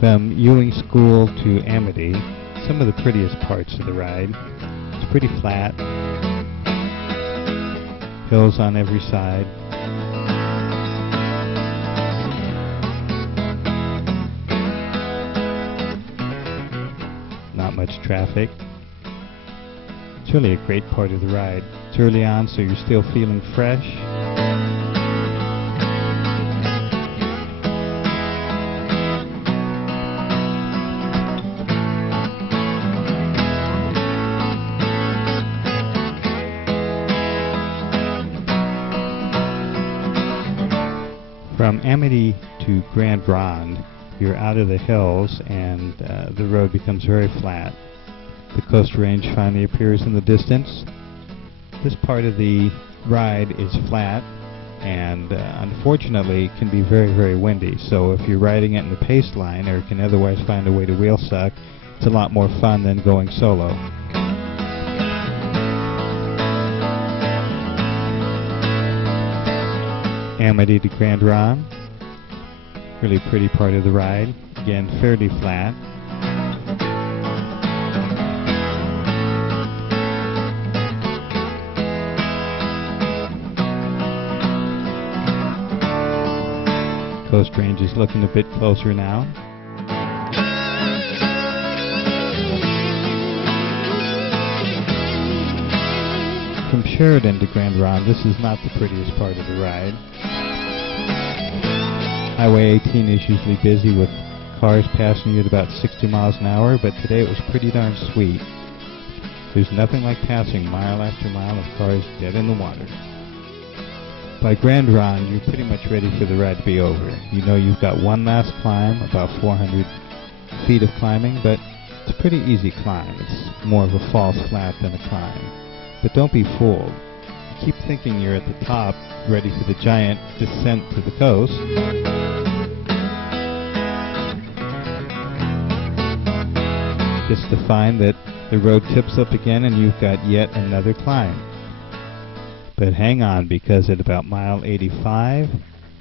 From Ewing School to Amity, some of the prettiest parts of the ride. It's pretty flat, hills on every side. Not much traffic. It's really a great part of the ride. It's early on, so you're still feeling fresh. From Amity to Grand Ronde, you're out of the hills and the road becomes very flat. The Coast Range finally appears in the distance. This part of the ride is flat and unfortunately can be very, very windy. So if you're riding it in the pace line or can otherwise find a way to wheel suck, it's a lot more fun than going solo. Amity to Grand Ronde, really pretty part of the ride. Again, fairly flat. Coast Range is looking a bit closer now. From Sheridan to Grand Ronde, this is not the prettiest part of the ride. Highway 18 is usually busy with cars passing you at about 60 miles an hour, but today it was pretty darn sweet. There's nothing like passing mile after mile of cars dead in the water. By Grand Ronde, you're pretty much ready for the ride to be over. You know you've got one last climb, about 400 feet of climbing, but it's a pretty easy climb. It's more of a false flat than a climb. But don't be fooled. You keep thinking you're at the top, ready for the giant descent to the coast. Just to find that the road tips up again and you've got yet another climb. But hang on, because at about mile 85,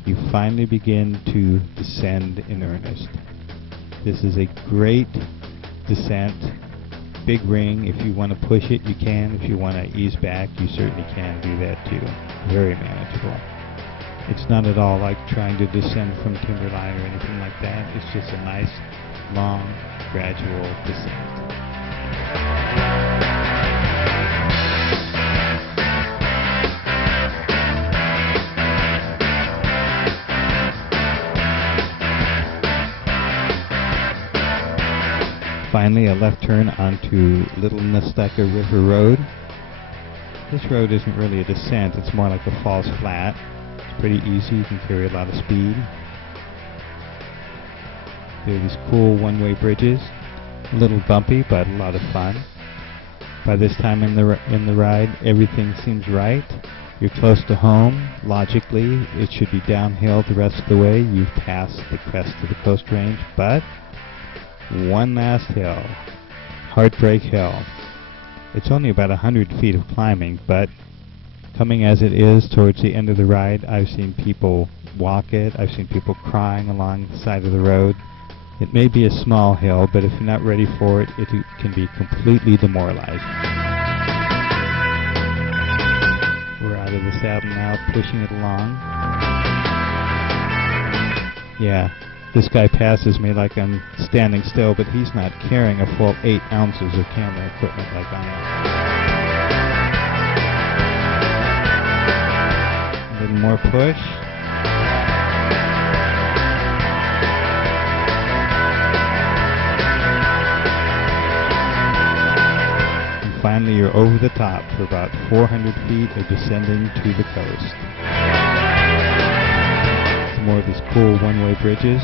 you finally begin to descend in earnest. This is a great descent. Big ring. If you want to push it, you can. If you want to ease back, you certainly can do that too. Very manageable. It's not at all like trying to descend from Timberline or anything like that. It's just a nice, long, gradual descent. Finally, a left turn onto Little Nestucca River Road. This road isn't really a descent, it's more like a false flat. It's pretty easy, you can carry a lot of speed. There are these cool one-way bridges. A little bumpy, but a lot of fun. By this time in the ride, everything seems right. You're close to home. Logically, it should be downhill the rest of the way. You've passed the crest of the Coast Range, but one last hill, Heartbreak Hill. It's only about 100 feet of climbing, but coming as it is towards the end of the ride, I've seen people walk it, I've seen people crying along the side of the road. It may be a small hill, but if you're not ready for it, it can be completely demoralizing. We're out of the saddle now, pushing it along. Yeah. This guy passes me like I'm standing still, but he's not carrying a full 8 ounces of camera equipment like I am. A little more push. And finally you're over the top for about 400 feet of descending to the coast. More of these cool one-way bridges.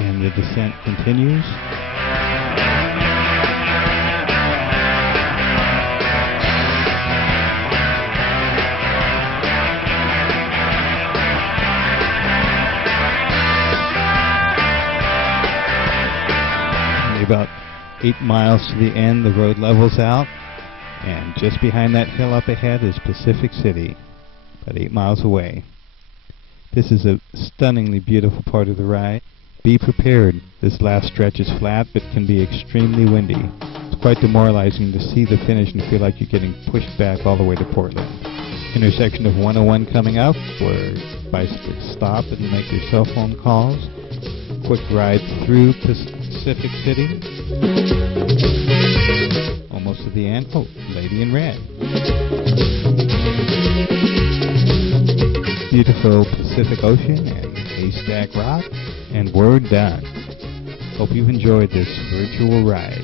And the descent continues. Only about 8 miles to the end, the road levels out, And just behind that hill up ahead is Pacific City, about 8 miles away. This is a stunningly beautiful part of the ride. Be prepared. This last stretch is flat but can be extremely windy. It's quite demoralizing to see the finish and feel like you're getting pushed back all the way to Portland. Intersection of 101 coming up, where bicyclists stop and make their cell phone calls. Quick ride through Pacific City. Almost to the end. Oh, Lady in Red. Beautiful Pacific Ocean and Haystack Rock, and we're done. Hope you've enjoyed this virtual ride.